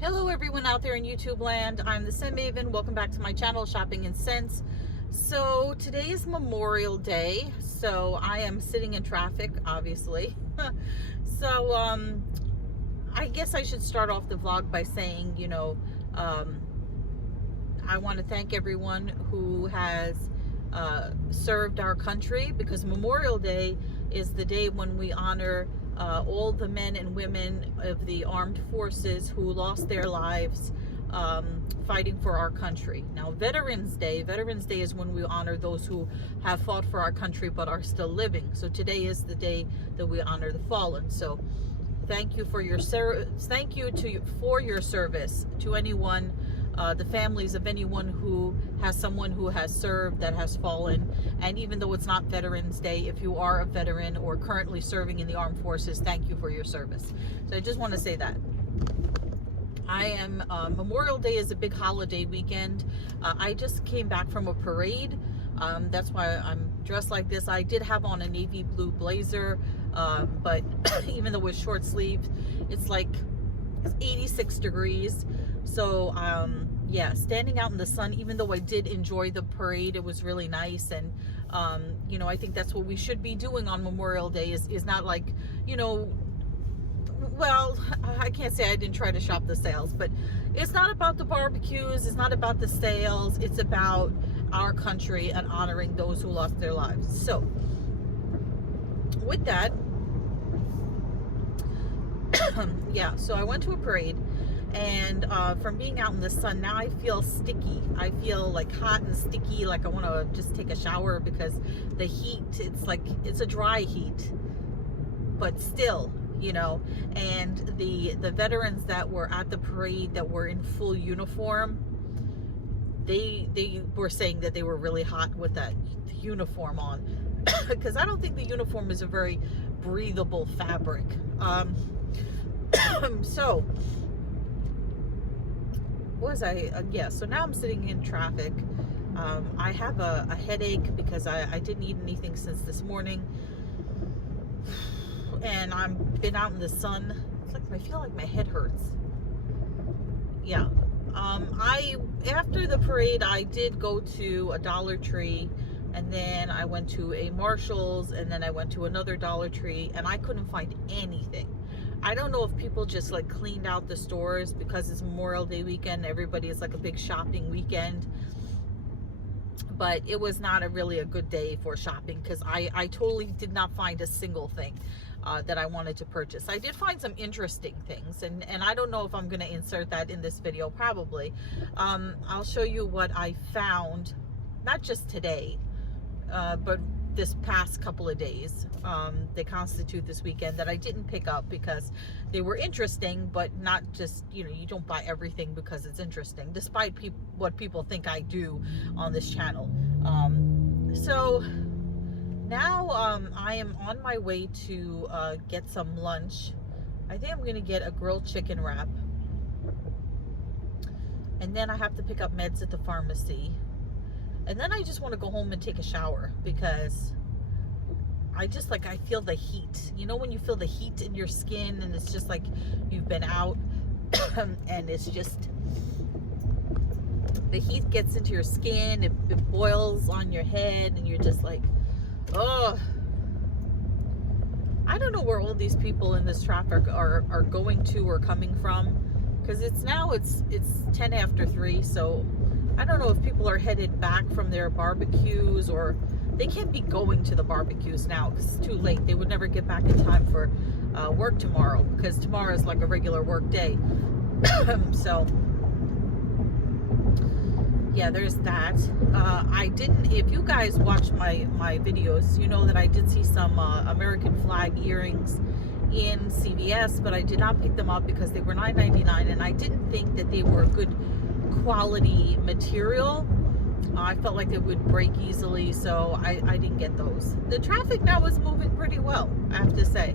Hello everyone out there in YouTube land. I'm the Scent Maven. Welcome back to my channel, Shopping in Scents. So today is Memorial Day, so I am sitting in traffic, obviously. So I guess I should start off the vlog by saying, I want to thank everyone who has served our country, because Memorial Day is the day when we honor all the men and women of the armed forces who lost their lives fighting for our country. Now, Veterans Day is when we honor those who have fought for our country but are still living. So today is the day that we honor the fallen. So thank you for your for your service to anyone, the families of anyone who has someone who has served that has fallen. And even though it's not Veterans Day, if you are a veteran or currently serving in the armed forces, thank you for your service. So I just want to say that. Memorial Day is a big holiday weekend. I just came back from a parade. That's why I'm dressed like this. I did have on a navy blue blazer, but even though it's short sleeved, it's 86 degrees. So yeah, standing out in the sun, even though I did enjoy the parade, it was really nice. And I think that's what we should be doing on Memorial Day, is not well, I can't say I didn't try to shop the sales, but it's not about the barbecues, it's not about the sales, it's about our country and honoring those who lost their lives. So with that, yeah, so I went to a parade, and from being out in the sun, now I feel sticky. I feel hot and sticky, like I want to just take a shower, because the heat, it's a dry heat, but still, and the veterans that were at the parade that were in full uniform, they were saying that they were really hot with that uniform on, because I don't think the uniform is a very breathable fabric. So so now I'm sitting in traffic. I have a headache because I didn't eat anything since this morning, and I've been out in the sun. I feel like my head hurts. Yeah. After the parade, I did go to a Dollar Tree, and then I went to a Marshall's, and then I went to another Dollar Tree, and I couldn't find anything. I don't know if people just cleaned out the stores because it's Memorial Day weekend. Everybody is a big shopping weekend. But it was not really a good day for shopping, because I totally did not find a single thing that I wanted to purchase. I did find some interesting things, and I don't know if I'm going to insert that in this video, probably. I'll show you what I found, not just today, but this past couple of days. They constitute this weekend, that I didn't pick up because they were interesting, but not just, you don't buy everything because it's interesting, despite what people think I do on this channel. So now I am on my way to get some lunch. I think I'm gonna get a grilled chicken wrap, and then I have to pick up meds at the pharmacy. And then I just want to go home and take a shower, because I just I feel the heat. When you feel the heat in your skin, and it's just you've been out and it's just, the heat gets into your skin, it boils on your head, and you're just oh. I don't know where all these people in this traffic are going to or coming from, because it's 10 after 3, so I don't know if people are headed back from their barbecues, or they can't be going to the barbecues now because it's too late. They would never get back in time for work tomorrow, because tomorrow is a regular work day. So yeah, there's that. If you guys watch my videos, you know that I did see some American flag earrings in CVS, but I did not pick them up because they were $9.99, and I didn't think that they were good quality material. I felt like they would break easily, so I didn't get those. The traffic now is moving pretty well, I have to say.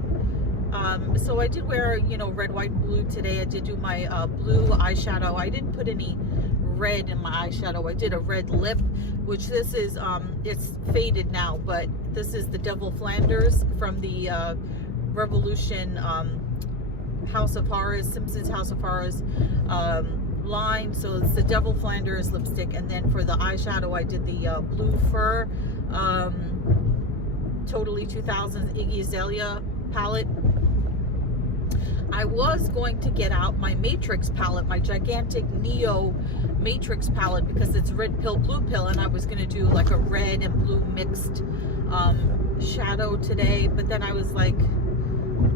So I did wear, red, white, blue today. I did do my blue eyeshadow. I didn't put any red in my eyeshadow. I did a red lip, which this is, it's faded now, but this is the Devil Flanders from the Revolution House of Horrors, Simpsons House of Horrors line. So it's the Devil Flanders lipstick, and then for the eyeshadow I did the Blue Fur Totally 2000s Iggy Azalea palette. I was going to get out my Matrix palette, my gigantic Neo Matrix palette, because it's red pill, blue pill, and I was going to do like a red and blue mixed shadow today, but then I was like,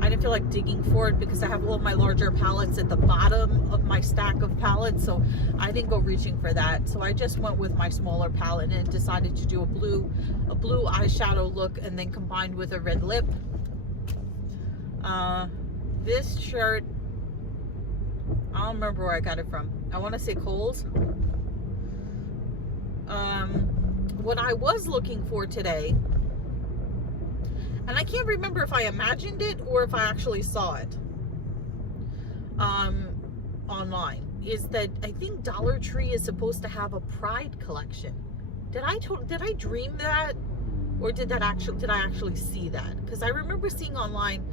I didn't feel like digging for it because I have all my larger palettes at the bottom of my stack of palettes, so I didn't go reaching for that. So I just went with my smaller palette and decided to do a blue eyeshadow look, and then combined with a red lip. This shirt, I don't remember where I got it from. I want to say Kohl's. What I was looking for today, and I can't remember if I imagined it or if I actually saw it online, is that I think Dollar Tree is supposed to have a Pride collection. Did I dream that, or did I actually see that? Because I remember seeing online,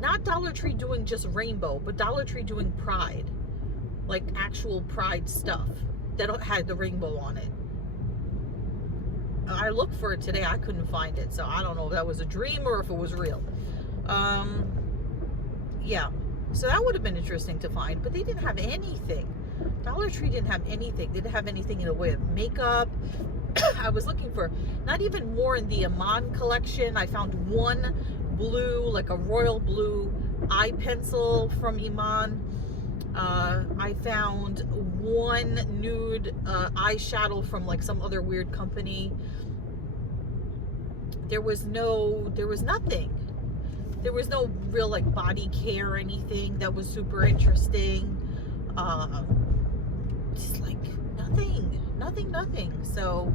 not Dollar Tree doing just rainbow, but Dollar Tree doing Pride, like actual Pride stuff that had the rainbow on it. I looked for it today, I couldn't find it, so I don't know if that was a dream or if it was real. Yeah, so that would have been interesting to find, but they didn't have anything. Dollar Tree didn't have anything. They didn't have anything in the way of makeup. I was looking for not even more in the Iman collection. I found one blue, like a royal blue eye pencil from Iman. I found one nude eyeshadow from like some other weird company. There was nothing. There was no real like body care or anything that was super interesting. Just like nothing. So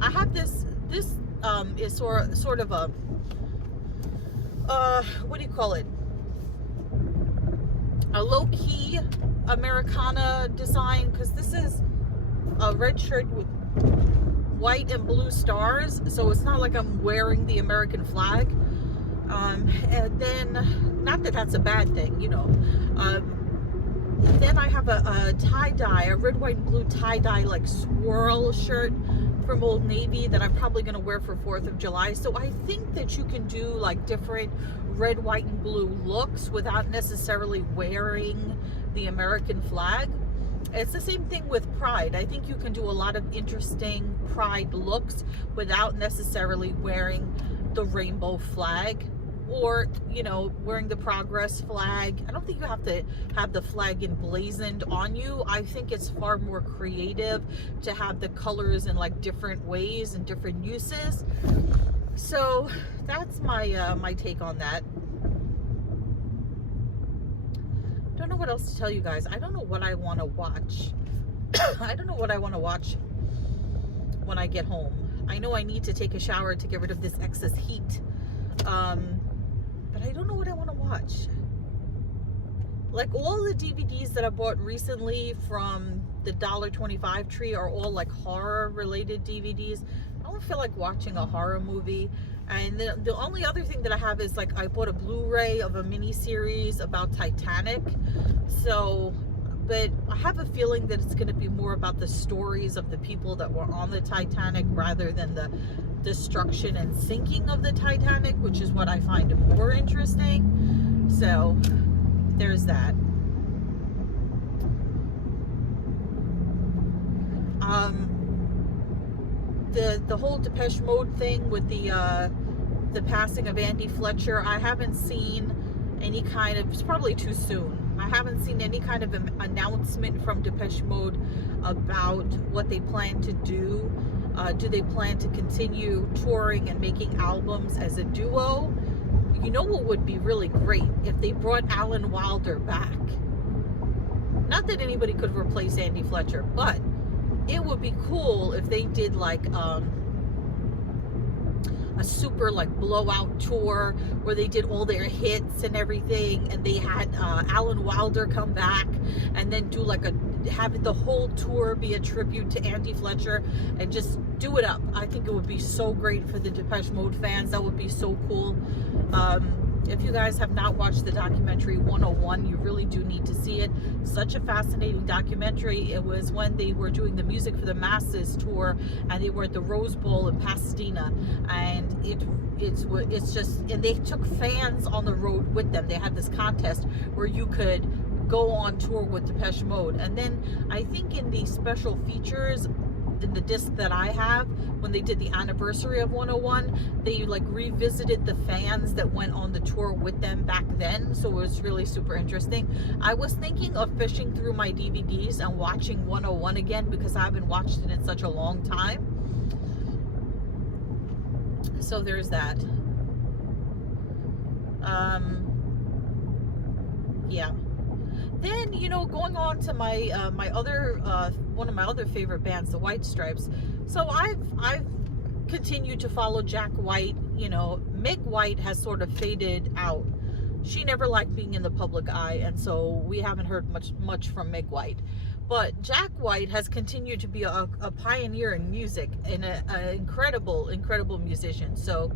I have this is sort of a what do you call it? A low-key Americana design, because this is a red shirt with white and blue stars, so it's not like I'm wearing the American flag. And then, not that that's a bad thing, you know. Then I have a tie-dye, a red, white, and blue tie-dye like swirl shirt from Old Navy that I'm probably going to wear for 4th of July. So I think that you can do like different red, white, and blue looks without necessarily wearing the American flag. It's the same thing with Pride. I think you can do a lot of interesting Pride looks without necessarily wearing the rainbow flag, or, you know, wearing the Progress flag. I don't think you have to have the flag emblazoned on you. I think it's far more creative to have the colors in like different ways and different uses. So that's my my take on that. Don't know what else to tell you guys. I don't know what I want to watch. I don't know what I want to watch when I get home. I know I need to take a shower to get rid of this excess heat. But I don't know what I want to watch. Like, all the DVDs that I bought recently from the $1.25 tree are all like horror related DVDs. I don't feel like watching a horror movie. And the only other thing that I have is like, I bought a Blu-ray of a mini series about Titanic. So, but I have a feeling that it's going to be more about the stories of the people that were on the Titanic rather than the destruction and sinking of the Titanic, which is what I find more interesting. So there's that. The whole Depeche Mode thing with the passing of Andy Fletcher, I haven't seen any kind of, it's probably too soon. I haven't seen any kind of announcement from Depeche Mode about what they plan to do. Do they plan to continue touring and making albums as a duo? You know what would be really great? If they brought Alan Wilder back. Not that anybody could replace Andy Fletcher, but it would be cool if they did like a super like blowout tour where they did all their hits and everything, and they had Alan Wilder come back and then do like have the whole tour be a tribute to Andy Fletcher and just do it up. I think it would be so great for the Depeche Mode fans. That would be so cool. If you guys have not watched the documentary 101, you really do need to see it. Such a fascinating documentary. It was when they were doing the Music for the Masses tour, and they were at the Rose Bowl in Pasadena, and it's just, and they took fans on the road with them. They had this contest where you could go on tour with Depeche Mode. And then I think in the special features, in the disc that I have, when they did the anniversary of 101, they like revisited the fans that went on the tour with them back then. So it was really super interesting. I was thinking of fishing through my DVDs and watching 101 again, because I haven't watched it in such a long time. So there's that. Yeah. Then, you know, going on to my my other one of my other favorite bands, the White Stripes. So I've continued to follow Jack White. You know, Meg White has sort of faded out. She never liked being in the public eye, and so we haven't heard much from Meg White. But Jack White has continued to be a pioneer in music and an incredible musician. So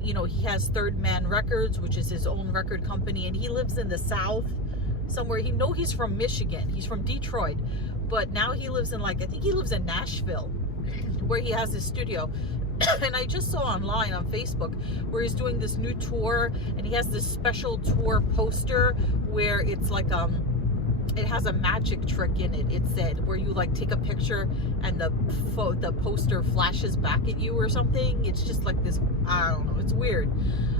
you know, he has Third Man Records, which is his own record company, and he lives in the South somewhere. He's from Michigan. He's from Detroit, but now he lives in, like, I think he lives in Nashville, where he has his studio. And I just saw online on Facebook where he's doing this new tour, and he has this special tour poster where it's like it has a magic trick in it. It said where you like take a picture and the poster flashes back at you or something. It's just like this, I don't know, it's weird.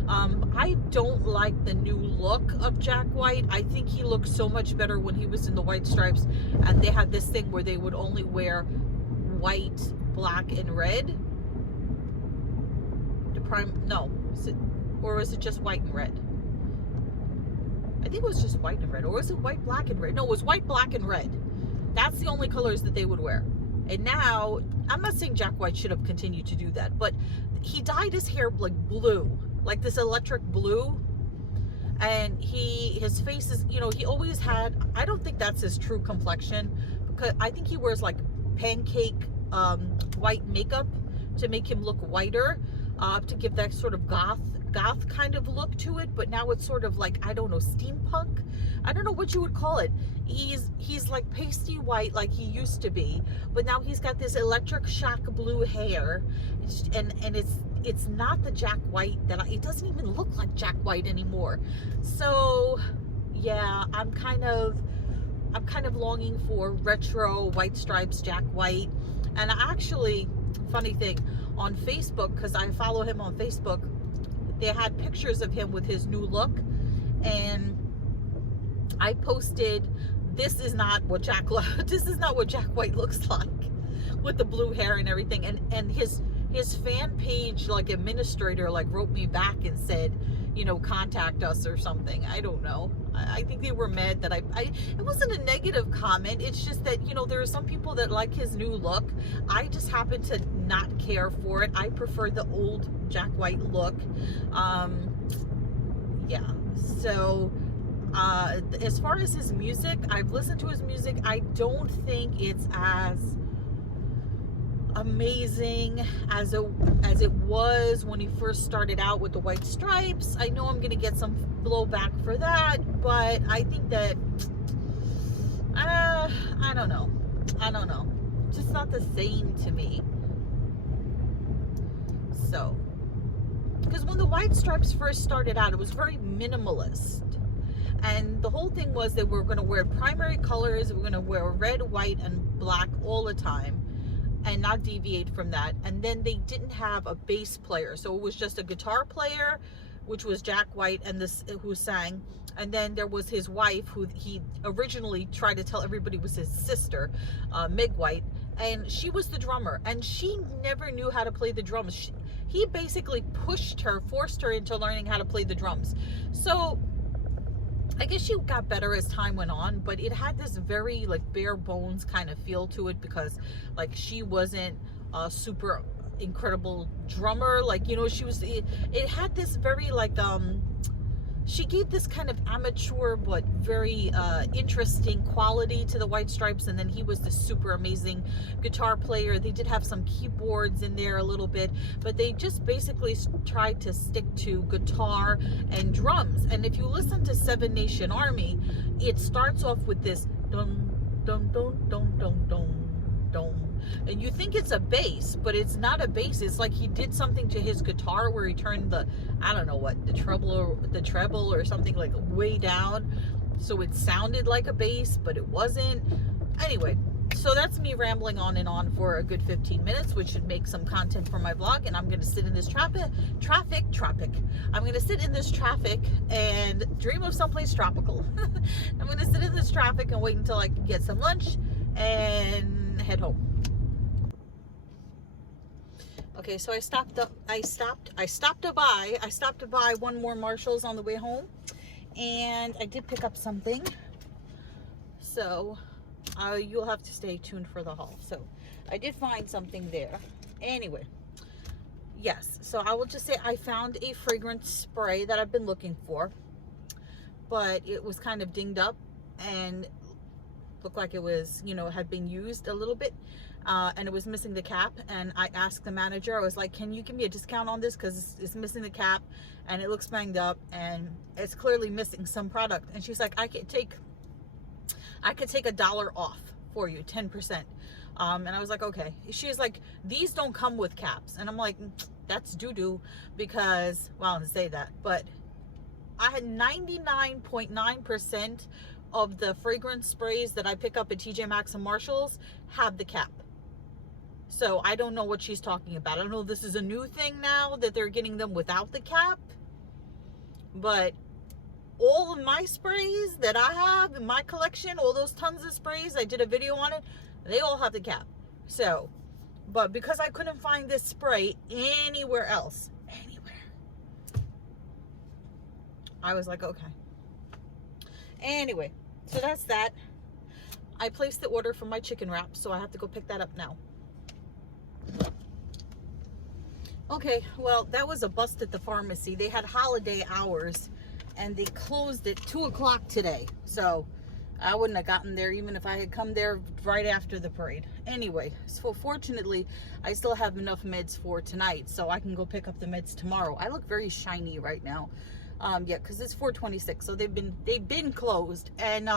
I don't like the new look of Jack White. I think he looked so much better when he was in the White Stripes, and they had this thing where they would only wear white, black, and red. Or was it just white and red? I think it was just white and red. Or was it white, black, and red? No, it was white, black, and red. That's the only colors that they would wear. And now, I'm not saying Jack White should have continued to do that, but he dyed his hair like blue, like this electric blue. And his face is, you know, he always had, I don't think that's his true complexion, because I think he wears like pancake white makeup to make him look whiter, to give that sort of goth kind of look to it. But now it's sort of like, I don't know, steampunk. I don't know what you would call it. He's like pasty white like he used to be, but now he's got this electric shock blue hair, and it's not the Jack White it doesn't even look like Jack White anymore. So yeah, I'm kind of longing for retro White Stripes Jack White. And actually, funny thing, on Facebook, because I follow him on Facebook, they had pictures of him with his new look, and I posted, this is not what Jack White looks like with the blue hair and everything. And his fan page like administrator like wrote me back and said, you know, contact us or something. I don't know. I think they were mad that it wasn't a negative comment. It's just that, you know, there are some people that like his new look. I just happen to not care for it. I prefer the old Jack White look. Yeah. So as far as his music, I've listened to his music. I don't think it's as amazing as it was when he first started out with the White Stripes. I know I'm gonna get some blowback for that, but I think that I don't know, just not the same to me. So, because when the White Stripes first started out, it was very minimalist, and the whole thing was that we're going to wear primary colors. We're going to wear red, white, and black all the time, and not deviate from that. And then they didn't have a bass player, so it was just a guitar player, which was Jack White, and who sang. And then there was his wife, who he originally tried to tell everybody was his sister, Meg White, and she was the drummer, and she never knew how to play the drums. He basically forced her into learning how to play the drums. So I guess she got better as time went on, but it had this very like bare bones kind of feel to it, because like she wasn't a super incredible drummer. Like, you know, it had this very like she gave this kind of amateur but very interesting quality to the White Stripes, and then he was the super amazing guitar player. They did have some keyboards in there a little bit, but they just basically tried to stick to guitar and drums. And if you listen to Seven Nation Army, it starts off with this dum dum dum dum dum dum dum, and you think it's a bass, but it's not a bass. It's like he did something to his guitar where he turned the, I don't know what, the treble or something, like way down, so it sounded like a bass, but it wasn't. Anyway, so that's me rambling on and on for a good 15 minutes, which should make some content for my vlog. And I'm going to sit in this traffic. I'm going to sit in this traffic and dream of someplace tropical. I'm going to sit in this traffic and wait until I can get some lunch and head home. Okay, so I stopped to buy one more Marshalls on the way home, and I did pick up something. So you'll have to stay tuned for the haul. So I did find something there. Anyway, yes, so I will just say I found a fragrance spray that I've been looking for, but it was kind of dinged up and looked like it was, you know, had been used a little bit, and it was missing the cap. And I asked the manager, I was like, can you give me a discount on this, because it's missing the cap and it looks banged up and it's clearly missing some product. And she's like, I could take $1 off for you, 10%. And I was like, okay. She's like, these don't come with caps. And I'm like, that's doo-doo, because, well, I didn't say that, but I had 99.9% of the fragrance sprays that I pick up at TJ Maxx and Marshalls have the cap. So I don't know what she's talking about. I don't know if this is a new thing now that they're getting them without the cap, but all of my sprays that I have in my collection, all those tons of sprays, I did a video on it, they all have the cap. So, but because I couldn't find this spray anywhere else, I was like, okay. Anyway, so that's that. I placed the order for my chicken wrap, so I have to go pick that up now. Okay, well, that was a bust at the pharmacy. They had holiday hours and they closed at 2 o'clock today. So I wouldn't have gotten there even if I had come there right after the parade. Anyway, so fortunately, I still have enough meds for tonight, so I can go pick up the meds tomorrow. I look very shiny right now. Yeah, because it's 4/26, so they've been closed, and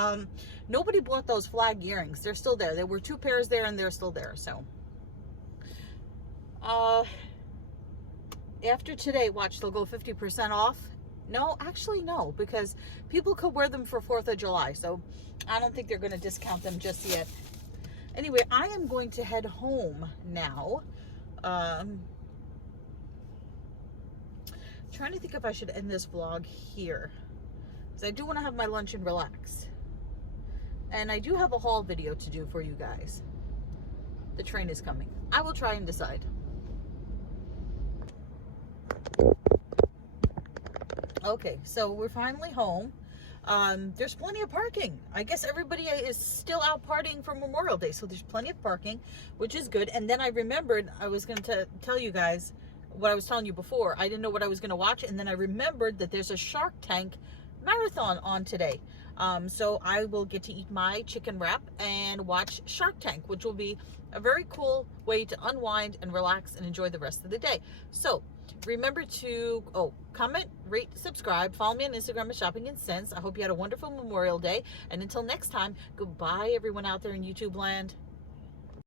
nobody bought those flag earrings. They're still there. There were 2 pairs there, and they're still there. So after today, watch, they'll go 50% off. No, actually no, because people could wear them for 4th of July, so I don't think they're going to discount them just yet. Anyway, I am going to head home now. Trying to think if I should end this vlog here, because I do want to have my lunch and relax, and I do have a haul video to do for you guys. The train is coming. I will try and decide. Okay, so we're finally home. There's plenty of parking. I guess everybody is still out partying for Memorial Day, so there's plenty of parking, which is good. And then I remembered I was going to tell you guys what I was telling you before. I didn't know what I was going to watch, and then I remembered that there's a Shark Tank marathon on today. So I will get to eat my chicken wrap and watch Shark Tank, which will be a very cool way to unwind and relax and enjoy the rest of the day. So remember to comment, rate, subscribe, follow me on Instagram at Shopping and Sense. I hope you had a wonderful Memorial Day, and until next time, goodbye everyone out there in YouTube land.